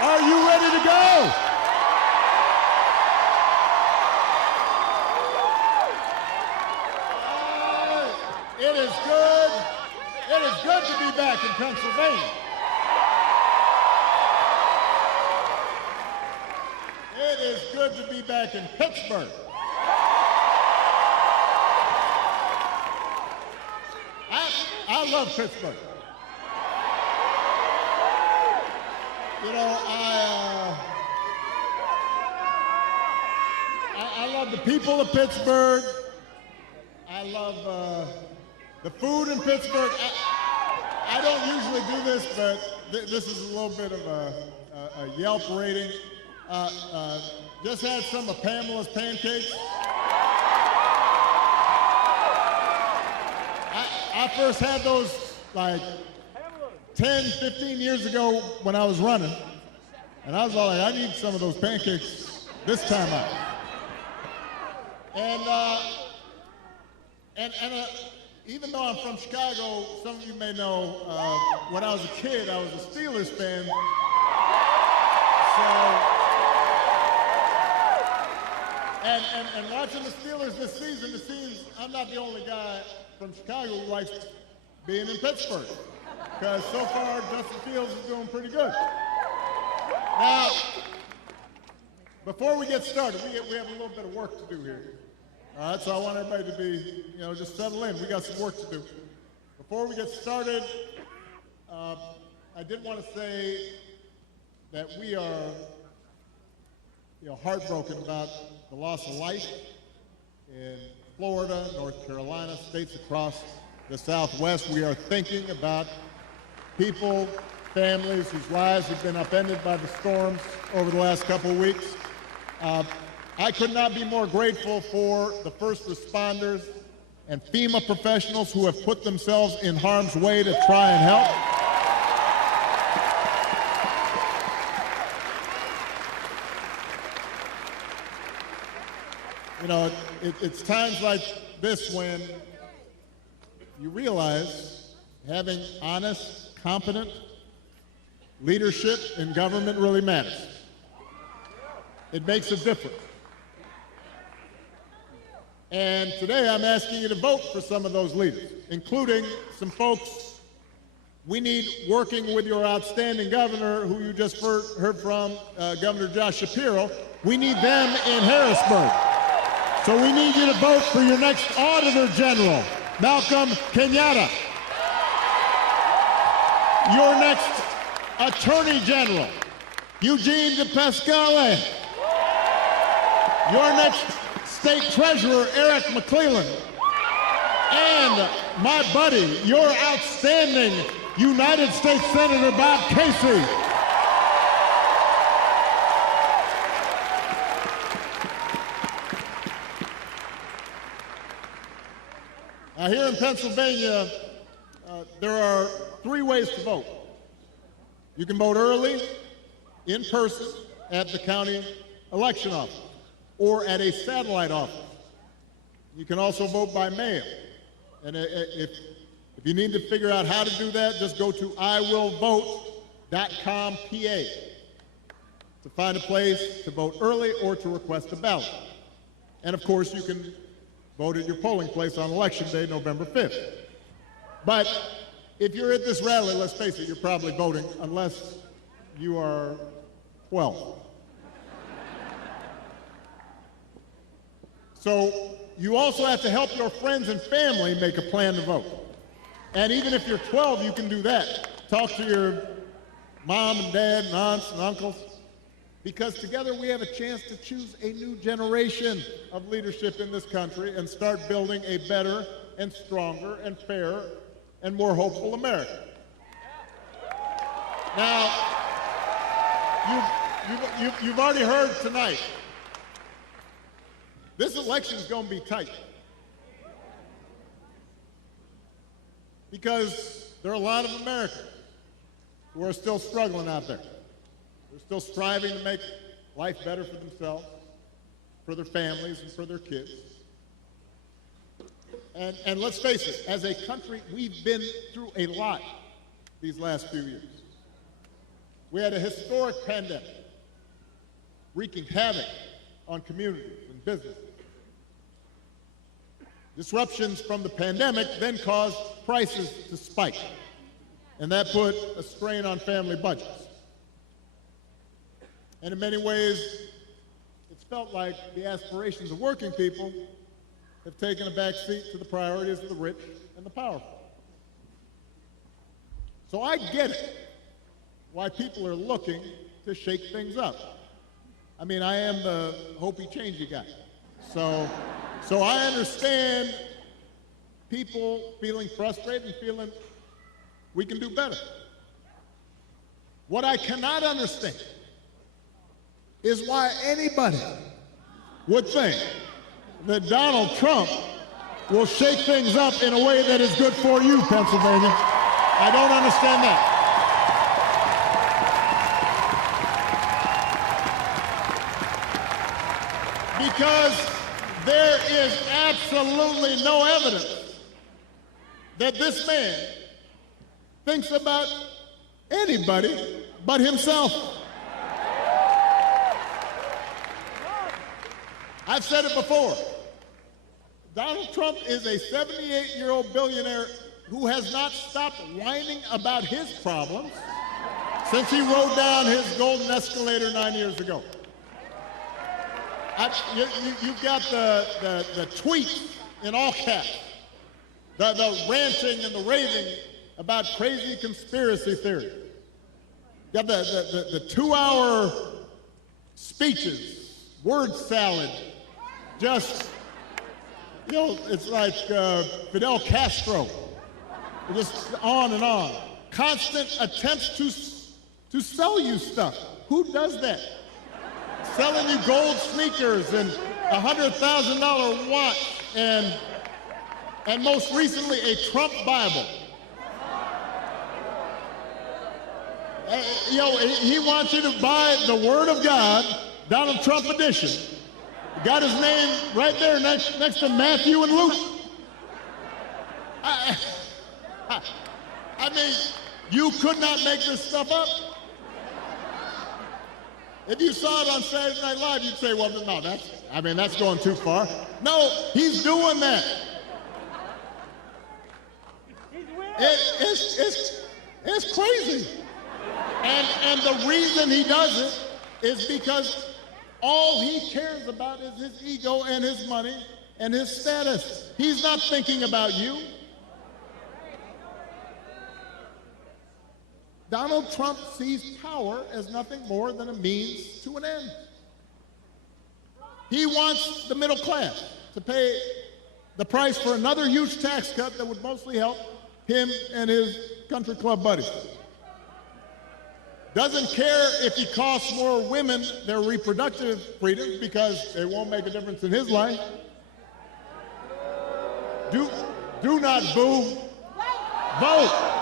Are you ready to go? It is good. It is good to be back in Pennsylvania. It is good to be back in Pittsburgh. I love Pittsburgh. You know, I love the people of Pittsburgh. I love the food in Pittsburgh. I don't usually do this, but this is a little bit of a Yelp rating. Just had some of Pamela's pancakes. I first had those like 10, 15 years ago when I was running. And I was all like, I need some of those pancakes this time out. And even though I'm from Chicago, some of you may know, when I was a kid, I was a Steelers fan. And watching the Steelers this season, it seems I'm not the only guy from Chicago who likes being in Pittsburgh. Because so far, Justin Fields is doing pretty good. Now, before we get started, we have a little bit of work to do here. All right, so I want everybody to be, just settle in. We got some work to do. Before we get started, I did want to say that we are, heartbroken about the loss of life in Florida, North Carolina, states across the Southwest. We are thinking about people, families whose lives have been upended by the storms over the last couple of weeks. I could not be more grateful for the first responders and FEMA professionals who have put themselves in harm's way to try and help. It's times like this when you realize having honest, competent leadership in government really matters. It makes a difference. And today I'm asking you to vote for some of those leaders, including some folks we need working with your outstanding governor, who you just heard from, Governor Josh Shapiro. We need them in Harrisburg. So we need you to vote for your next Auditor General, Malcolm Kenyatta. Your next Attorney General, Eugene DePasquale. Your next State Treasurer, Eric McClellan. And my buddy, your outstanding United States Senator Bob Casey. Here in Pennsylvania, there are 3 ways to vote. You can vote early, in person, at the county election office, or at a satellite office. You can also vote by mail. And if you need to figure out how to do that, just go to iwillvote.com PA to find a place to vote early or to request a ballot. And of course, you can vote at your polling place on Election Day, November 5th. But if you're at this rally, let's face it, you're probably voting unless you are 12. So you also have to help your friends and family make a plan to vote. And even if you're 12, you can do that. Talk to your mom and dad and aunts and uncles, because together we have a chance to choose a new generation of leadership in this country and start building a better and stronger and fairer and more hopeful America. Now, you've already heard tonight, this election is going to be tight, because there are a lot of Americans who are still struggling out there. They're still striving to make life better for themselves, for their families, and for their kids. And let's face it, as a country, we've been through a lot these last few years. We had a historic pandemic wreaking havoc on communities and businesses. Disruptions from the pandemic then caused prices to spike, and that put a strain on family budgets. And in many ways, it's felt like the aspirations of working people have taken a back seat to the priorities of the rich and the powerful. So I get it, why people are looking to shake things up. I mean, I am the hopey-changey guy. So I understand people feeling frustrated and feeling we can do better. What I cannot understand is why anybody would think that Donald Trump will shake things up in a way that is good for you, Pennsylvania. I don't understand that. Because there is absolutely no evidence that this man thinks about anybody but himself. I've said it before. Donald Trump is a 78-year-old billionaire who has not stopped whining about his problems since he rode down his golden escalator 9 years ago. You've got the tweets in all caps, the ranting and the raving about crazy conspiracy theories. You got the 2-hour speeches, word salad, just, you know, it's like Fidel Castro, just on and on. Constant attempts to sell you stuff. Who does that? Selling you gold sneakers and a $100,000 watch and most recently a Trump Bible. You know, he wants you to buy the Word of God, Donald Trump edition. Got his name right there next to Matthew and Luke. I mean, you could not make this stuff up. If you saw it on Saturday Night Live, you'd say, well, no, that's going too far. No, he's doing that. It's crazy. And the reason he does it is because all he cares about is his ego and his money and his status. He's not thinking about you. Donald Trump sees power as nothing more than a means to an end. He wants the middle class to pay the price for another huge tax cut that would mostly help him and his country club buddies. Doesn't care if he costs more women their reproductive freedoms because it won't make a difference in his life. Do not boo. Vote.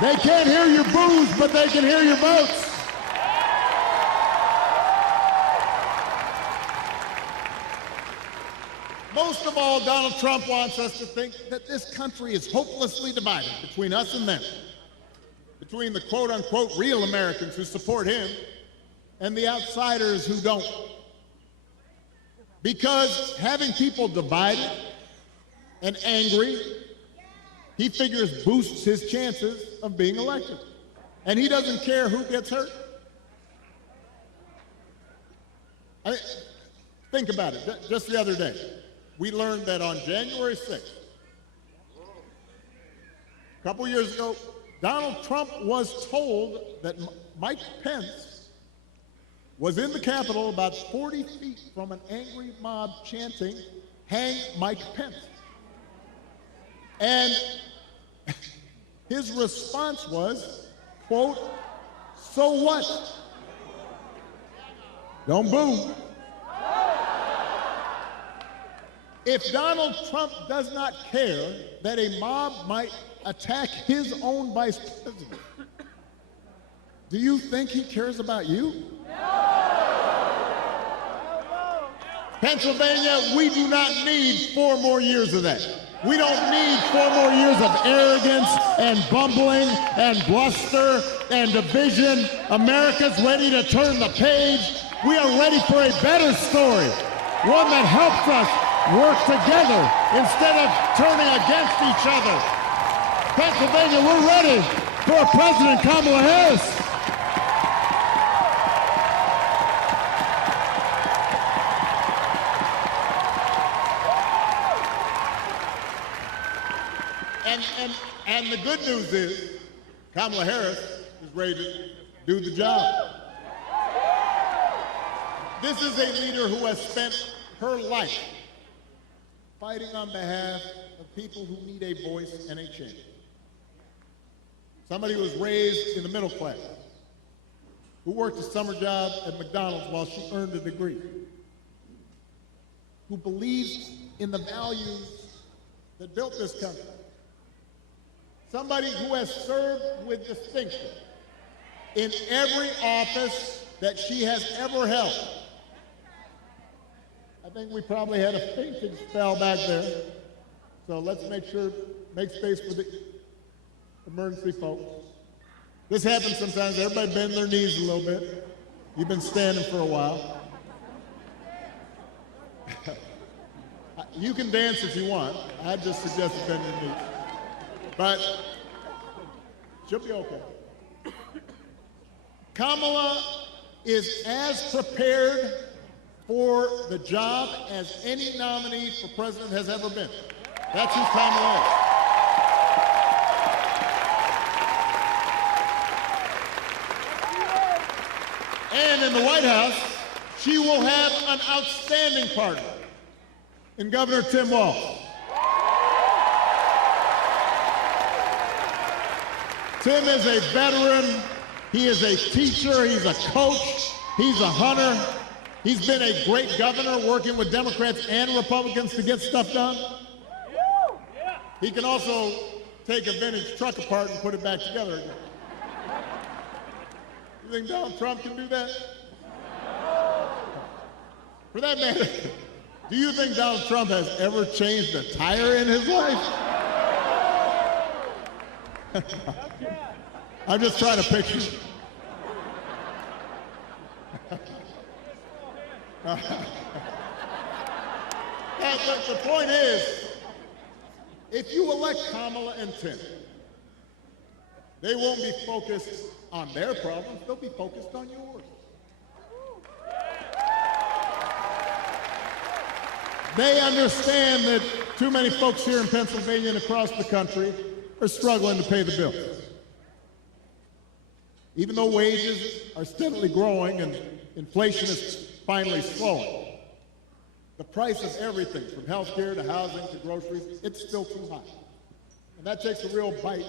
They can't hear your boos, but they can hear your votes. Most of all, Donald Trump wants us to think that this country is hopelessly divided between us and them, between the quote-unquote real Americans who support him and the outsiders who don't. Because having people divided and angry, he figures boosts his chances of being elected. And he doesn't care who gets hurt. I mean, think about it. Just the other day, we learned that on January 6th, a couple years ago, Donald Trump was told that Mike Pence was in the Capitol about 40 feet from an angry mob chanting, "Hang Mike Pence." And his response was, quote, "So what? Don't boo." If Donald Trump does not care that a mob might attack his own vice president, do you think he cares about you? Pennsylvania, we do not need 4 more years of that. We don't need 4 more years of arrogance and bumbling and bluster and division. America's ready to turn the page. We are ready for a better story, one that helps us work together instead of turning against each other. Pennsylvania, we're ready for President Kamala Harris. And the good news is Kamala Harris is ready to do the job. This is a leader who has spent her life fighting on behalf of people who need a voice and a change. Somebody who was raised in the middle class, who worked a summer job at McDonald's while she earned a degree, who believes in the values that built this country. Somebody who has served with distinction in every office that she has ever held. I think we probably had a fainting spell back there. So let's make space for the emergency folks. This happens sometimes. Everybody bend their knees a little bit. You've been standing for a while. You can dance if you want. I just suggest bend your knees. But she'll be okay. Kamala is as prepared for the job as any nominee for president has ever been. That's who Kamala is. And in the White House, she will have an outstanding partner in Governor Tim Walz. Tim is a veteran, he is a teacher, he's a coach, he's a hunter. He's been a great governor working with Democrats and Republicans to get stuff done. He can also take a vintage truck apart and put it back together again. You think Donald Trump can do that? For that matter, do you think Donald Trump has ever changed a tire in his life? I'm just trying to picture. The point is, if you elect Kamala and Tim, they won't be focused on their problems, they'll be focused on yours. They understand that too many folks here in Pennsylvania and across the country are struggling to pay the bills. Even though wages are steadily growing and inflation is finally slowing, the price of everything, from health care to housing to groceries, it's still too high. And that takes a real bite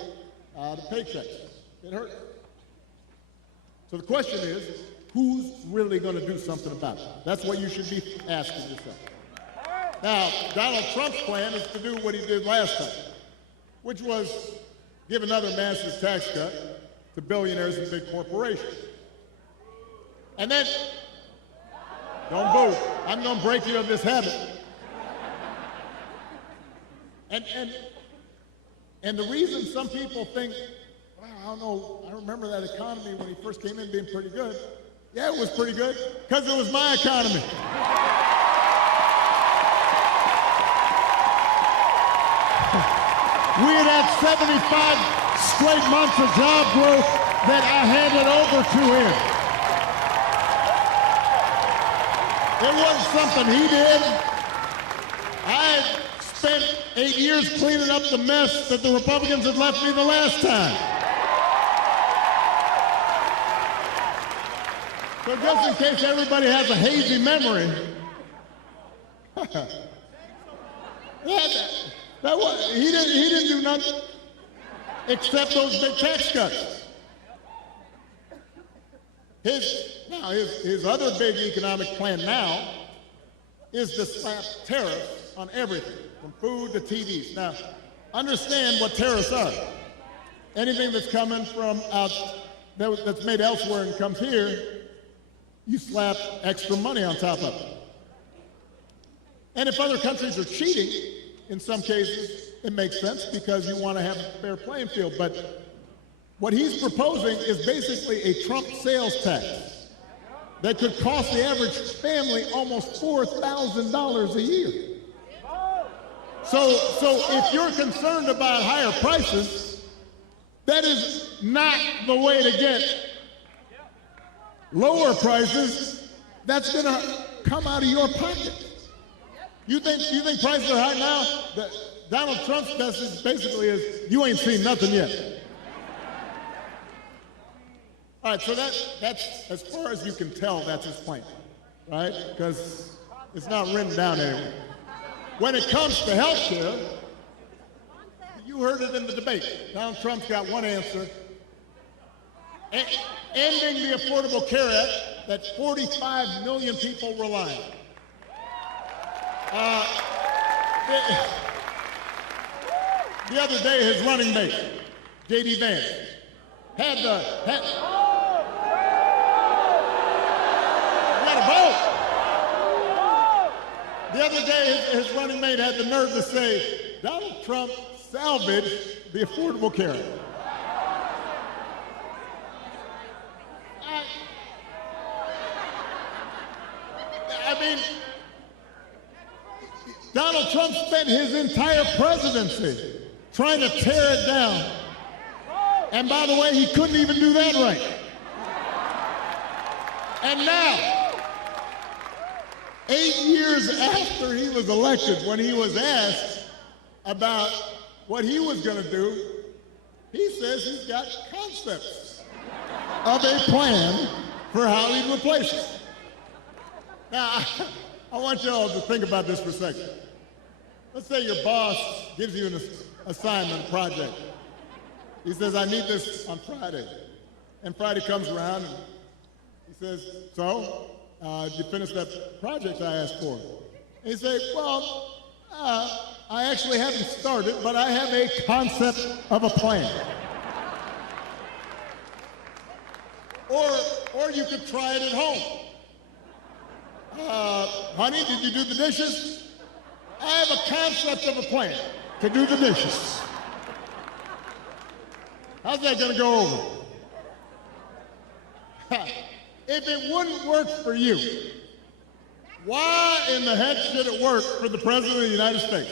out of paychecks. It hurts. So the question is, who's really going to do something about it? That's what you should be asking yourself. Now, Donald Trump's plan is to do what he did last time, which was give another massive tax cut to billionaires and big corporations. And then, don't boo, I'm going to break you of this habit. And the reason some people think, well, I don't know, I remember that economy when he first came in being pretty good. Yeah, it was pretty good, because it was my economy. We had had 75 straight months of job growth that I handed over to him. It wasn't something he did. I spent 8 years cleaning up the mess that the Republicans had left me the last time. So just in case everybody has a hazy memory, he didn't do nothing except those big tax cuts. His other big economic plan now is to slap tariffs on everything, from food to TVs. Now, understand what tariffs are. Anything that's coming from that's made elsewhere and comes here, you slap extra money on top of it. And if other countries are cheating, in some cases, it makes sense because you want to have a fair playing field. But what he's proposing is basically a Trump sales tax that could cost the average family almost $4,000 a year. So if you're concerned about higher prices, that is not the way to get lower prices. That's going to come out of your pocket. You think prices are high now? Donald Trump's message basically is, you ain't seen nothing yet. All right, so that's as far as you can tell, that's his plan, right? Because it's not written down anywhere. When it comes to health care, you heard it in the debate. Donald Trump's got one answer. Ending the Affordable Care Act that 45 million people rely on. The other day, his running mate, J.D. Vance, had you gotta vote. The other day, his running mate had the nerve to say, Donald Trump salvaged the Affordable Care Act. I mean, Donald Trump spent his entire presidency trying to tear it down. And by the way, he couldn't even do that right. And now, 8 years after he was elected, when he was asked about what he was going to do, he says he's got concepts of a plan for how he'd replace it. Now, I want you all to think about this for a second. Let's say your boss gives you an assignment, a project. He says, I need this on Friday. And Friday comes around and he says, so, did you finish that project I asked for? And you say, well, I actually haven't started, but I have a concept of a plan. Or you could try it at home. Honey, did you do the dishes? I have a concept of a plan to do the dishes. How's that going to go over? If it wouldn't work for you, why in the heck should it work for the President of the United States?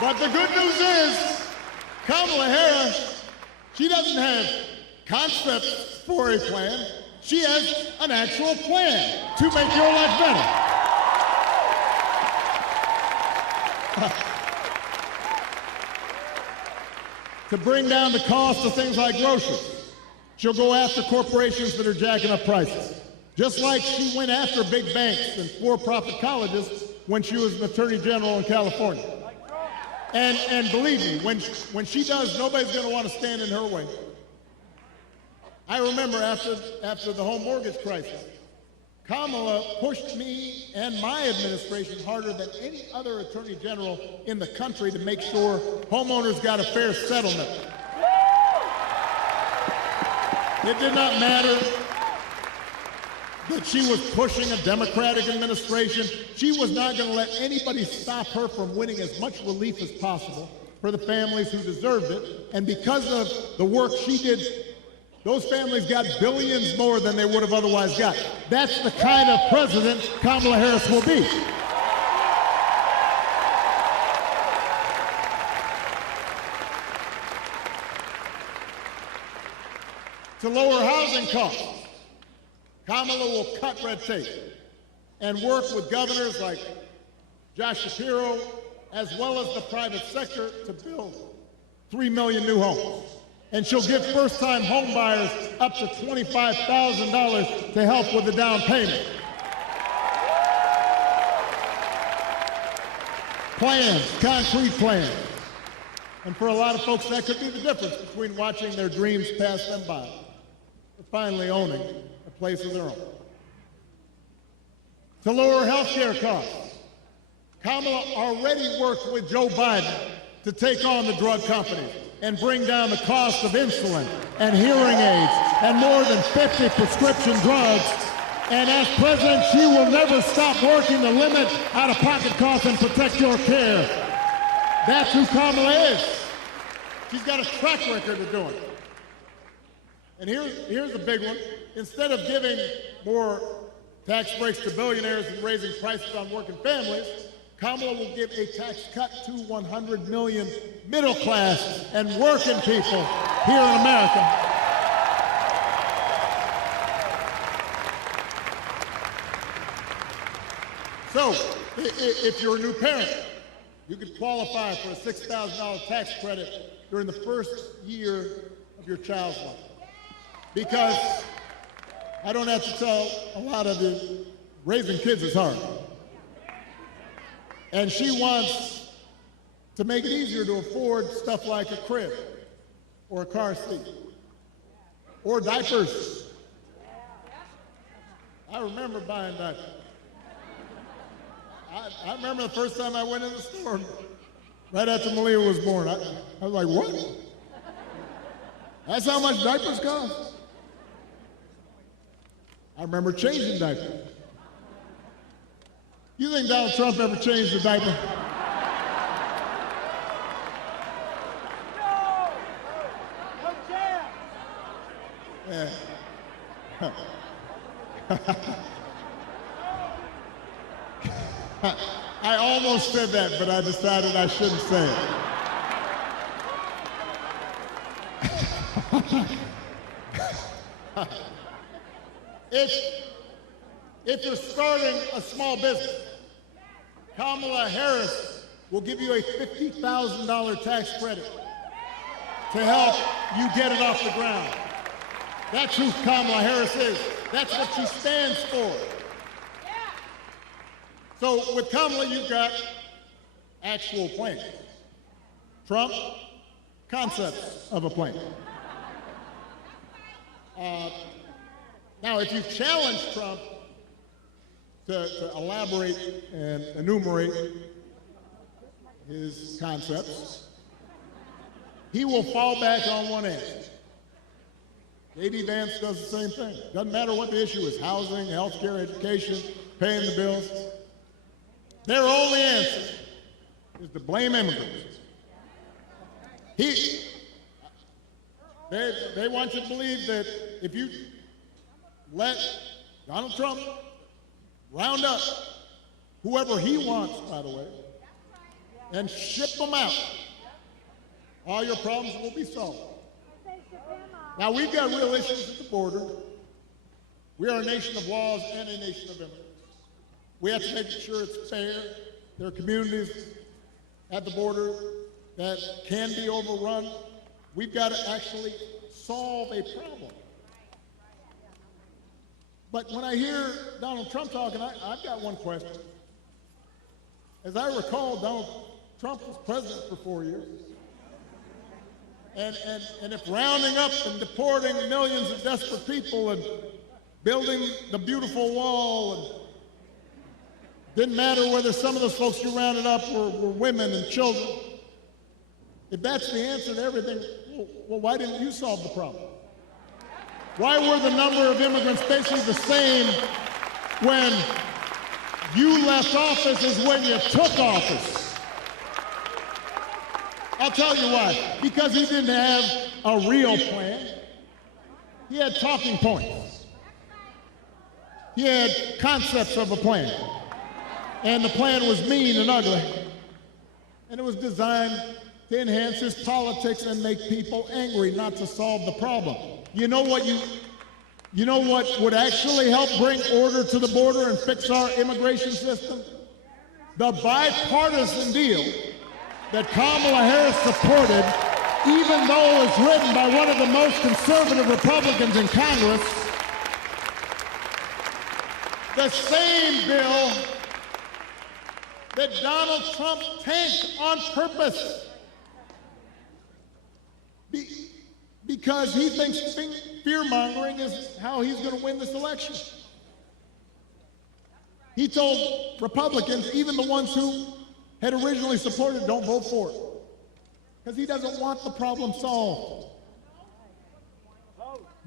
But the good news is, Kamala Harris, she doesn't have concepts for a plan. She has an actual plan to make your life better. To bring down the cost of things like groceries. She'll go after corporations that are jacking up prices. Just like she went after big banks and for-profit colleges when she was an attorney general in California. And believe me, when she does, nobody's going to want to stand in her way. I remember after the home mortgage crisis, Kamala pushed me and my administration harder than any other attorney general in the country to make sure homeowners got a fair settlement. It did not matter that she was pushing a Democratic administration. She was not going to let anybody stop her from winning as much relief as possible for the families who deserved it. And because of the work she did, those families got billions more than they would have otherwise got. That's the kind of president Kamala Harris will be. To lower housing costs, Kamala will cut red tape and work with governors like Josh Shapiro, as well as the private sector, to build 3 million new homes. And she'll give first-time home buyers up to $25,000 to help with the down payment. Plans, concrete plans. And for a lot of folks, that could be the difference between watching their dreams pass them by and finally owning a place of their own. To lower health care costs, Kamala already worked with Joe Biden to take on the drug companies and bring down the cost of insulin and hearing aids and more than 50 prescription drugs And as president, she will never stop working to limit out-of-pocket costs and protect your care. That's who Kamala is. She's got a track record of doing it. And here's the big one. Instead of giving more tax breaks to billionaires and raising prices on working families, Kamala will give a tax cut to 100 million middle class and working people here in America. So, if you're a new parent, you could qualify for a $6,000 tax credit during the first year of your child's life. Because I don't have to tell a lot of you, raising kids is hard. And she wants to make it easier to afford stuff like a crib or a car seat or diapers. I remember buying diapers. I remember the first time I went in the store, right after Malia was born. I was like, what? That's how much diapers cost? I remember changing diapers. You think Donald Trump ever changed a diaper? Yeah. I almost said that, but I decided I shouldn't say it. If you're starting a small business, Kamala Harris will give you a $50,000 tax credit to help you get it off the ground. That's who Kamala Harris is. That's what she stands for. So with Kamala, you've got actual plans. Trump, concepts of a plan. Now, if you challenge Trump to elaborate and enumerate his concepts, he will fall back on one end. J.D. Vance does the same thing. Doesn't matter what the issue is, housing, healthcare, education, paying the bills. Their only answer is to blame immigrants. They want you to believe that if you let Donald Trump round up whoever he wants, by the way, and ship them out, all your problems will be solved. Now, we've got real issues at the border. We are a nation of laws and a nation of immigrants. We have to make sure it's fair. There are communities at the border that can be overrun. We've got to actually solve a problem. But when I hear Donald Trump talking, I've got one question. As I recall, Donald Trump was president for 4 years. And if rounding up and deporting millions of desperate people and building the beautiful wall, and didn't matter whether some of those folks you rounded up were women and children, if that's the answer to everything, well, why didn't you solve the problem? Why were the number of immigrants basically the same when you left office as when you took office? I'll tell you why. Because he didn't have a real plan. He had talking points. He had concepts of a plan. And the plan was mean and ugly. And it was designed to enhance his politics and make people angry, not to solve the problem. You know what would actually help bring order to the border and fix our immigration system? The bipartisan deal that Kamala Harris supported, even though it was written by one of the most conservative Republicans in Congress, the same bill that Donald Trump tanked on purpose because he thinks fear-mongering is how he's going to win this election. He told Republicans, even the ones who had originally supported, don't vote for it, because he doesn't want the problem solved.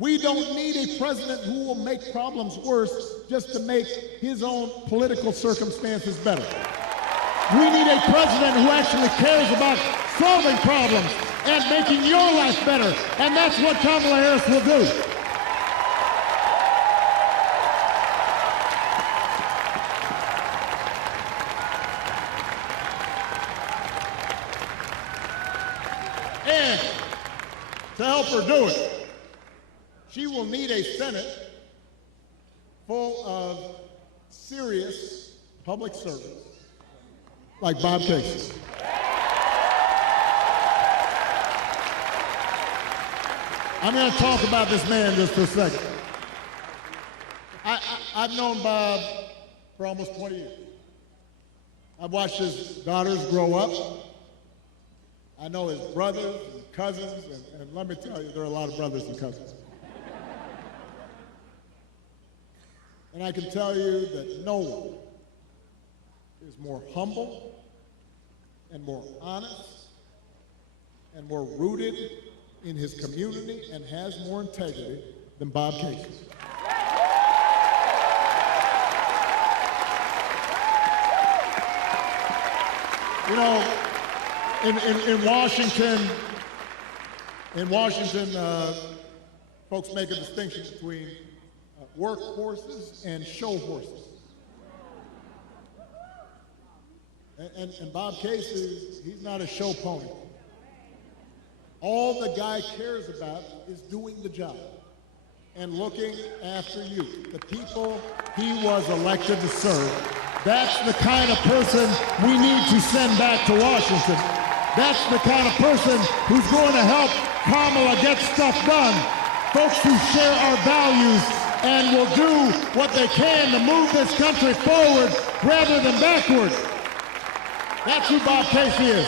We don't need a president who will make problems worse just to make his own political circumstances better. We need a president who actually cares about solving problems and making your life better, and that's what Kamala Harris will do. And to help her do it, she will need a Senate full of serious public servants like Bob Casey. I'm going to talk about this man just for a second. I've known Bob for almost 20 years. I've watched his daughters grow up. I know his brothers and cousins, and let me tell you, there are a lot of brothers and cousins. And I can tell you that no one is more humble and more honest and more rooted in his community and has more integrity than Bob Casey. You know, in Washington, folks make a distinction between work horses and show horses. And Bob Casey, he's not a show pony. All the guy cares about is doing the job and looking after you, the people he was elected to serve. That's the kind of person we need to send back to Washington. That's the kind of person who's going to help Kamala get stuff done. Folks who share our values and will do what they can to move this country forward rather than backward. That's who Bob Casey is.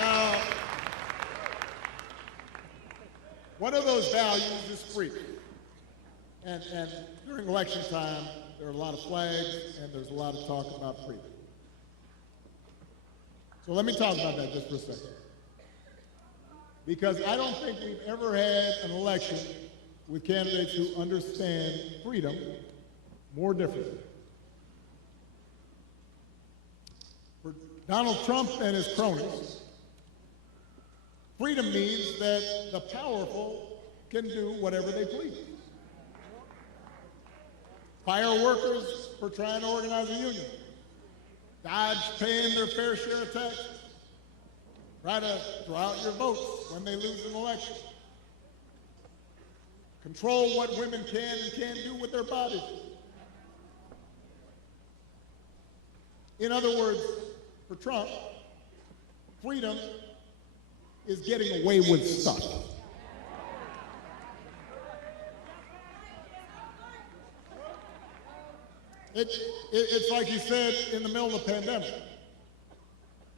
Now, one of those values is freedom. And during election time, there are a lot of flags and there's a lot of talk about freedom. So let me talk about that just for a second. Because I don't think we've ever had an election with candidates who understand freedom more differently. For Donald Trump and his cronies, freedom means that the powerful can do whatever they please. Fire workers for trying to organize a union. Dodge paying their fair share of taxes. Try to throw out your votes when they lose an election. Control what women can and can't do with their bodies. In other words, for Trump, freedom is getting away with stuff. It's like he said in the middle of the pandemic.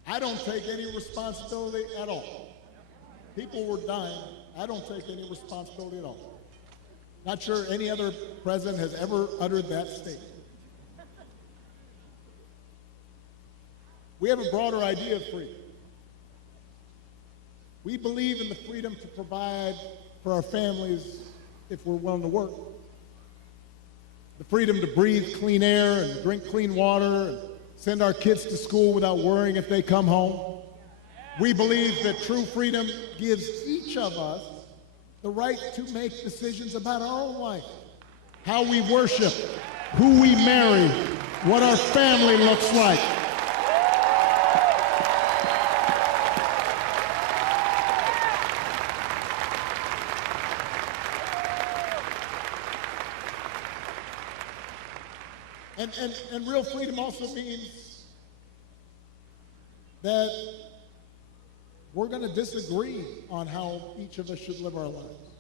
I don't take any responsibility at all. People were dying. I don't take any responsibility at all. Not sure any other president has ever uttered that statement. We have a broader idea of freedom. We believe in the freedom to provide for our families if we're willing to work. The freedom to breathe clean air and drink clean water and send our kids to school without worrying if they come home. We believe that true freedom gives each of us the right to make decisions about our own life, how we worship, who we marry, what our family looks like. And real freedom also means that we're going to disagree on how each of us should live our lives.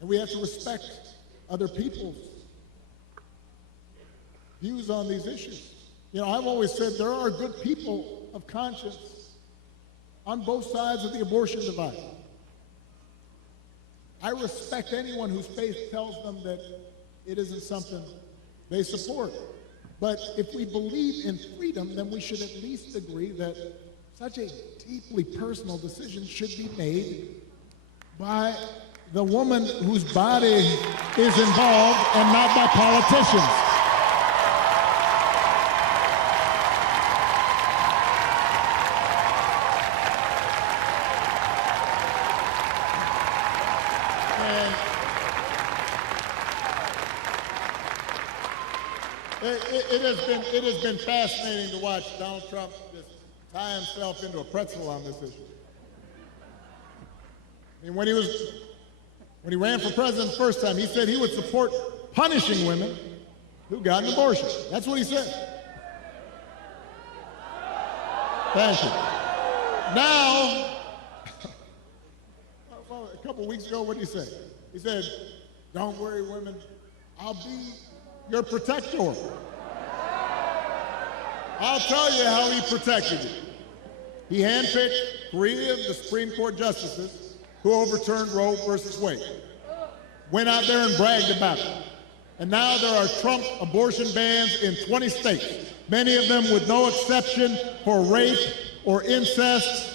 And we have to respect other people's views on these issues. You know, I've always said there are good people of conscience on both sides of the abortion divide. I respect anyone whose faith tells them that it isn't something they support. But if we believe in freedom, then we should at least agree that such a deeply personal decision should be made by the woman whose body is involved and not by politicians. It has been fascinating to watch Donald Trump just tie himself into a pretzel on this issue. I mean, when he ran for president the first time, he said he would support punishing women who got an abortion. That's what he said. Thank you. Now, well, a couple weeks ago, what did he say? He said, "Don't worry, women, I'll be your protector. I'll tell you how he protected you." He handpicked 3 of the Supreme Court justices who overturned Roe versus Wade. Went out there and bragged about it. And now there are Trump abortion bans in 20 states, many of them with no exception for rape or incest.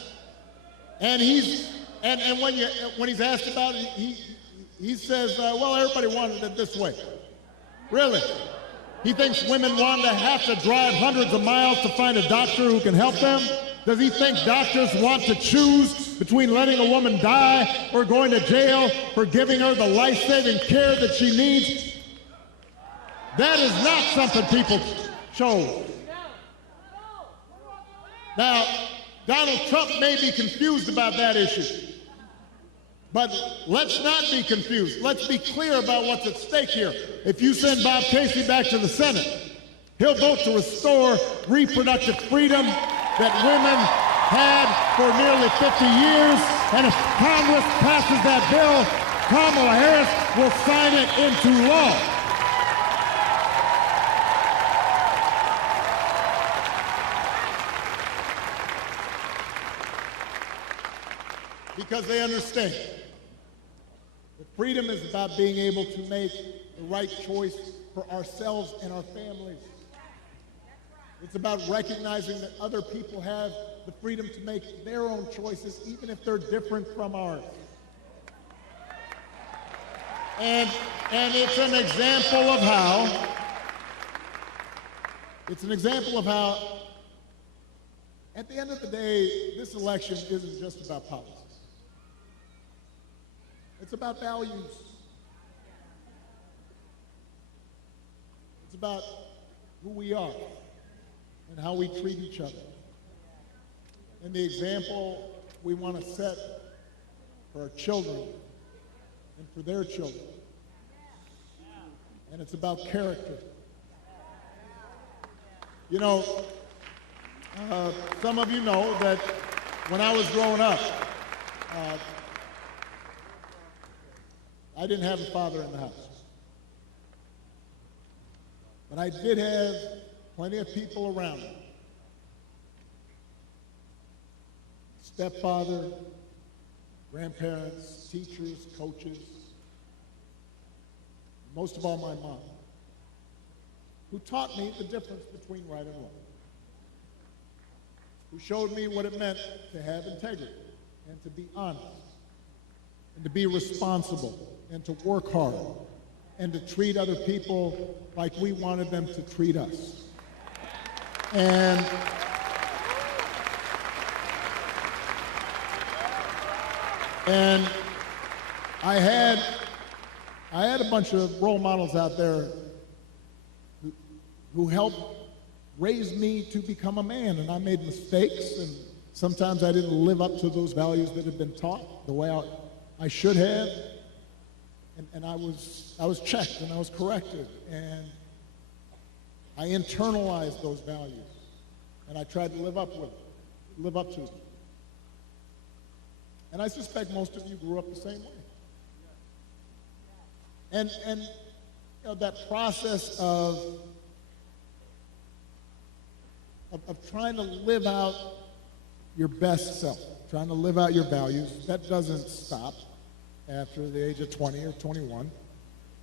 And when he's asked about it, he says, well, everybody wanted it this way. Really? He thinks women want to have to drive hundreds of miles to find a doctor who can help them? Does he think doctors want to choose between letting a woman die or going to jail for giving her the life-saving care that she needs? That is not something people chose. Now, Donald Trump may be confused about that issue. But let's not be confused. Let's be clear about what's at stake here. If you send Bob Casey back to the Senate, he'll vote to restore reproductive freedom that women had for nearly 50 years. And if Congress passes that bill, Kamala Harris will sign it into law. Because they understand that freedom is about being able to make the right choice for ourselves and our families. It's about recognizing that other people have the freedom to make their own choices, even if they're different from ours. And it's an example of how, at the end of the day, this election isn't just about politics. It's about values. It's about who we are and how we treat each other. And the example we want to set for our children and for their children. And it's about character. You know, some of you know that when I was growing up, I didn't have a father in the house. But I did have plenty of people around me. Stepfather, grandparents, teachers, coaches, most of all my mom, who taught me the difference between right and wrong, who showed me what it meant to have integrity and to be honest and to be responsible and to work hard and to treat other people like we wanted them to treat us. And I had a bunch of role models out there who helped raise me to become a man, and I made mistakes, and sometimes I didn't live up to those values that had been taught the way I should have, and I was checked and I was corrected, and I internalized those values, and I tried to live up to them. And I suspect most of you grew up the same way. And you know, that process of trying to live out your best self, trying to live out your values, that doesn't stop after the age of 20 or 21.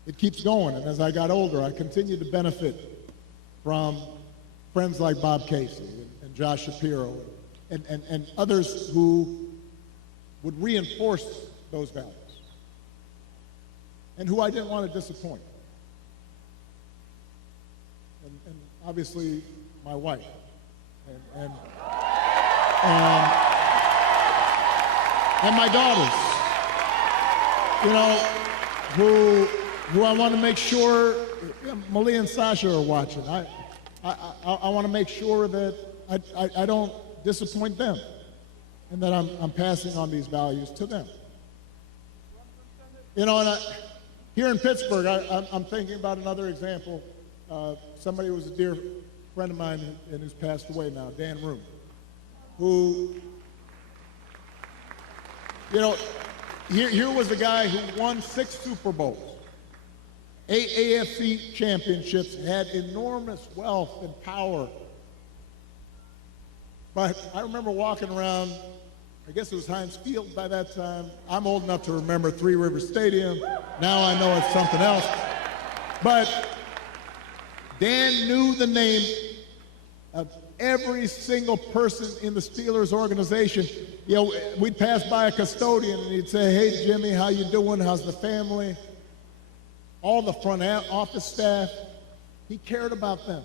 it keeps going. And as I got older, I continued to benefit from friends like Bob Casey and Josh Shapiro and others who would reinforce those values and who I didn't want to disappoint. And obviously, my wife and my daughters, you know, who I want to make sure, Malia and Sasha are watching. I want to make sure that I don't disappoint them and that I'm passing on these values to them. You know, and here in Pittsburgh, I'm thinking about another example. Somebody who was a dear friend of mine and who's passed away now, Dan Room, who, you know, here was a guy who won 6 Super Bowls, 8 AFC championships, had enormous wealth and power. But I remember walking around, I guess it was Heinz Field by that time. I'm old enough to remember Three Rivers Stadium. Now I know it's something else. But Dan knew the name of every single person in the Steelers organization. You know, we'd pass by a custodian and he'd say, "Hey, Jimmy, how you doing? How's the family?" All the front office staff, he cared about them.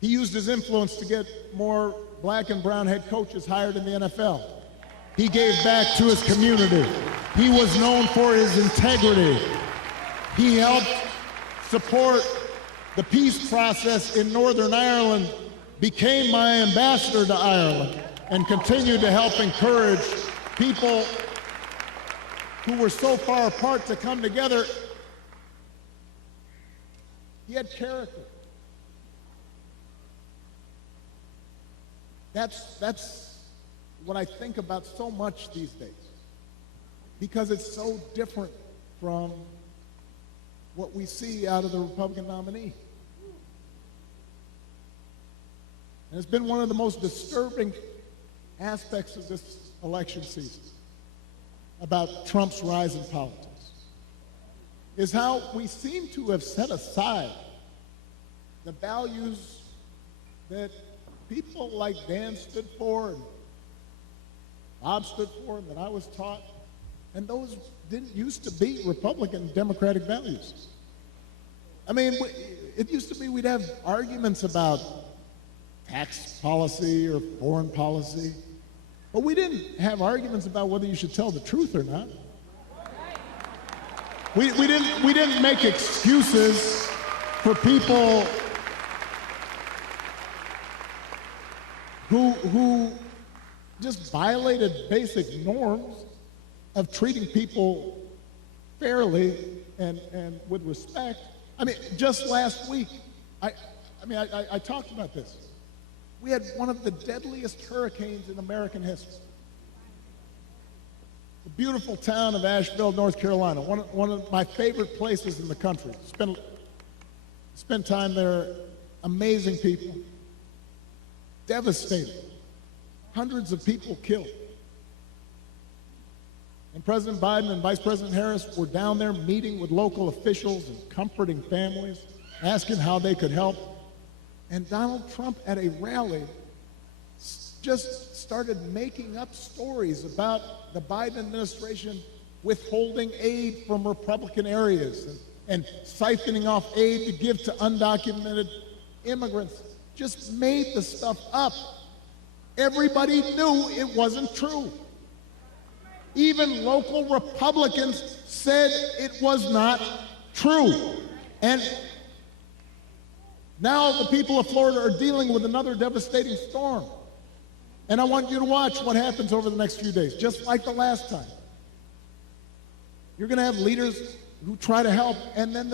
He used his influence to get more black and brown head coaches hired in the NFL. He gave back to his community. He was known for his integrity. He helped support the peace process in Northern Ireland, became my ambassador to Ireland, and continued to help encourage people who were so far apart to come together. He had character. That's what I think about so much these days, because it's so different from what we see out of the Republican nominee. And it's been one of the most disturbing aspects of this election season about Trump's rise in politics, is how we seem to have set aside the values that people like Dan stood for and Bob stood for and that I was taught, and those didn't used to be Republican Democratic values. I mean, it used to be we'd have arguments about tax policy or foreign policy, but we didn't have arguments about whether you should tell the truth or not. We didn't make excuses for people who just violated basic norms of treating people fairly and with respect. I mean, just last week, I talked about this. We had one of the deadliest hurricanes in American history. The beautiful town of Asheville, North Carolina, one of my favorite places in the country. Spent time there, amazing people. Devastating. Hundreds of people killed. And President Biden and Vice President Harris were down there meeting with local officials and comforting families, asking how they could help. And Donald Trump at a rally just started making up stories about the Biden administration withholding aid from Republican areas and siphoning off aid to give to undocumented immigrants. Just made the stuff up. Everybody knew it wasn't true. Even local Republicans said it was not true. And now the people of Florida are dealing with another devastating storm. And I want you to watch what happens over the next few days, just like the last time. You're going to have leaders who try to help, and then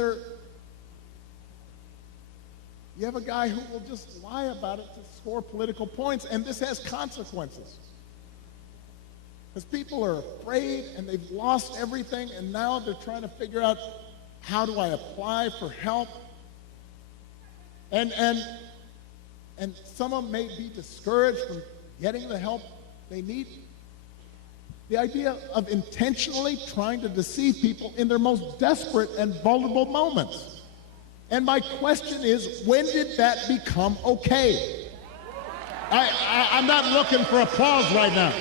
you have a guy who will just lie about it to score political points, and this has consequences. Because people are afraid, and they've lost everything, and now they're trying to figure out, how do I apply for help? And some of them may be discouraged from getting the help they need. The idea of intentionally trying to deceive people in their most desperate and vulnerable moments. And my question is, when did that become okay? I'm not looking for applause right now.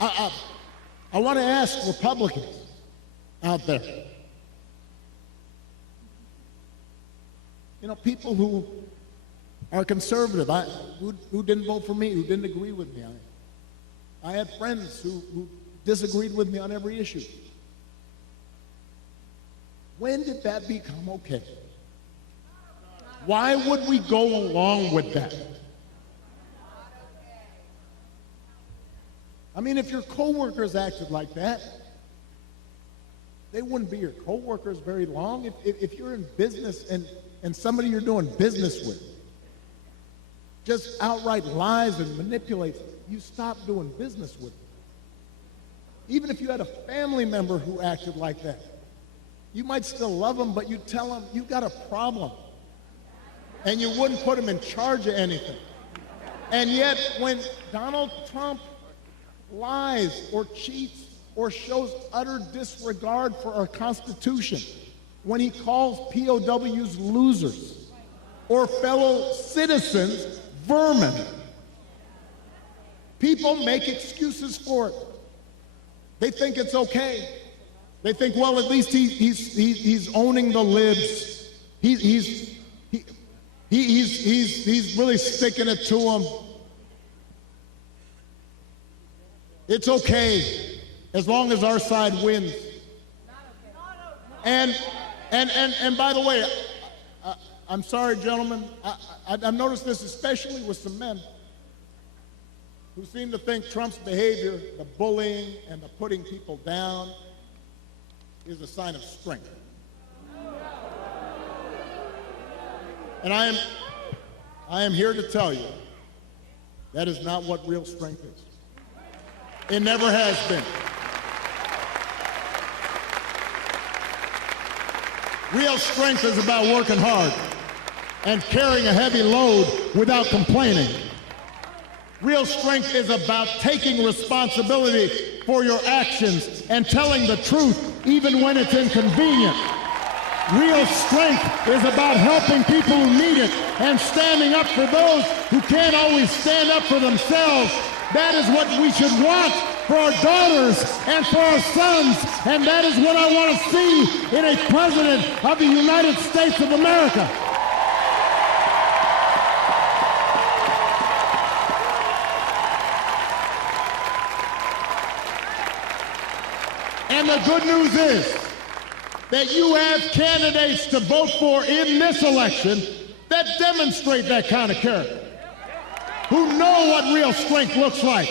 I want to ask Republicans out there, you know, people who are conservative, who didn't vote for me, who didn't agree with me. I had friends who disagreed with me on every issue. When did that become okay? Why would we go along with that? I mean, if your coworkers acted like that, they wouldn't be your coworkers very long. If you're in business and somebody you're doing business with just outright lies and manipulates, you stop doing business with them. Even if you had a family member who acted like that, you might still love them, but you tell them you got a problem. And you wouldn't put them in charge of anything. And yet, when Donald Trump lies or cheats or shows utter disregard for our Constitution, when he calls POWs losers or fellow citizens vermin, people make excuses for it. They think it's okay. They think, well, at least he's owning the libs. He's really sticking it to them. It's okay as long as our side wins. And by the way, I'm sorry, gentlemen, I've noticed this especially with some men who seem to think Trump's behavior, the bullying and the putting people down, is a sign of strength. And I am here to tell you that is not what real strength is. It never has been. Real strength is about working hard and carrying a heavy load without complaining. Real strength is about taking responsibility for your actions and telling the truth even when it's inconvenient. Real strength is about helping people who need it and standing up for those who can't always stand up for themselves. That is what we should want for our daughters and for our sons, and that is what I want to see in a president of the United States of America. And the good news is that you have candidates to vote for in this election that demonstrate that kind of character, who know what real strength looks like,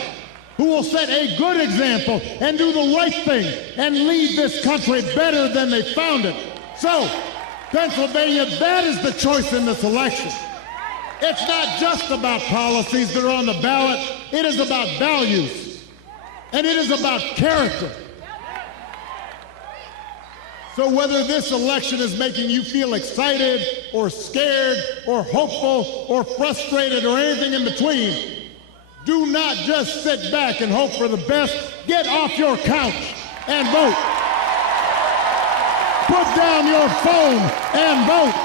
who will set a good example and do the right thing and lead this country better than they found it. So, Pennsylvania, that is the choice in this election. It's not just about policies that are on the ballot. It is about values, and it is about character. So whether this election is making you feel excited or scared or hopeful or frustrated or anything in between, do not just sit back and hope for the best. Get off your couch and vote. Put down your phone and vote.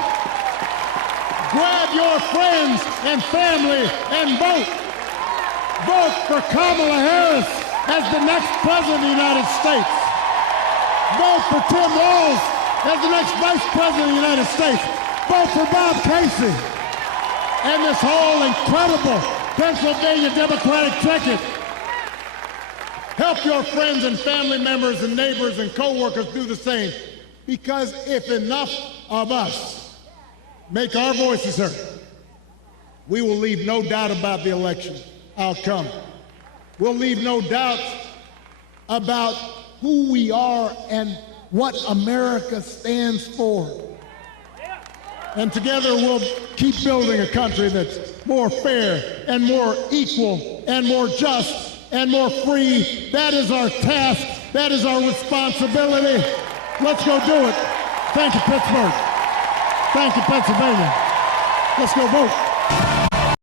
Grab your friends and family and vote. Vote for Kamala Harris as the next president of the United States. Vote for Tim Walz as the next vice president of the United States. Vote for Bob Casey and this whole incredible Pennsylvania Democratic ticket. Help your friends and family members and neighbors and co-workers do the same, because if enough of us make our voices heard, we will leave no doubt about the election outcome. We'll leave no doubt about who we are and what America stands for. And together we'll keep building a country that's more fair and more equal and more just and more free. That is our task. That is our responsibility. Let's go do it. Thank you, Pittsburgh. Thank you, Pennsylvania. Let's go vote.